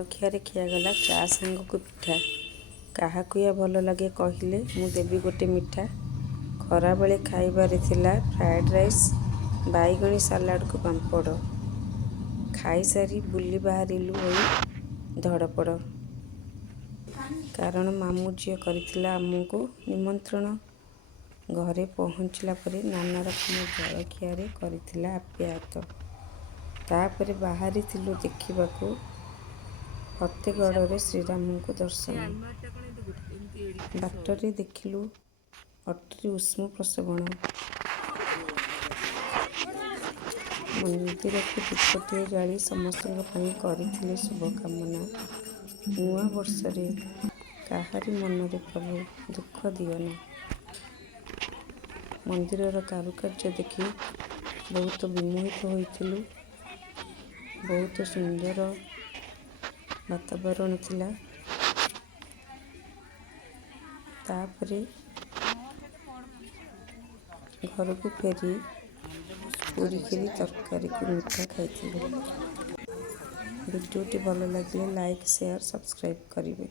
जलखिया खियागला चा सांग को पिठा क्या भल लगे कहले मु देवी गोटे मिठा खरा बेले खाइबार थिला फ्राइड राइस बैगणी सालाड को पांपड़ खाई सारी बुली बाहरिलु होई धड़पड़ कारण मामू झील करथिला आमको निमंत्रण घरे पहुँचला परे नाना रकम जलखिया करथिला आप्यायत तापरे बाहरी थिलु देखिबाकू फतेगढ़ श्रीराम को दर्शन बाटरे देखिलु अटरी उष्म प्रसवण मंदिर को दीपटे जाली समस्त करथिले शुभकामना नुआ वर्ष काहारी मनरे प्रभु दुख दियना मंदिर कारुकार्य देखि बहुत विमोहित होइथिलु। बहुत सुंदर वातावरण थिला। तापरे घर को फेरी पूरी खीरी तरकारी को मिठा खाई। वीडियोटी भल लगे लाइक शेयर सब्सक्राइब करेंगे।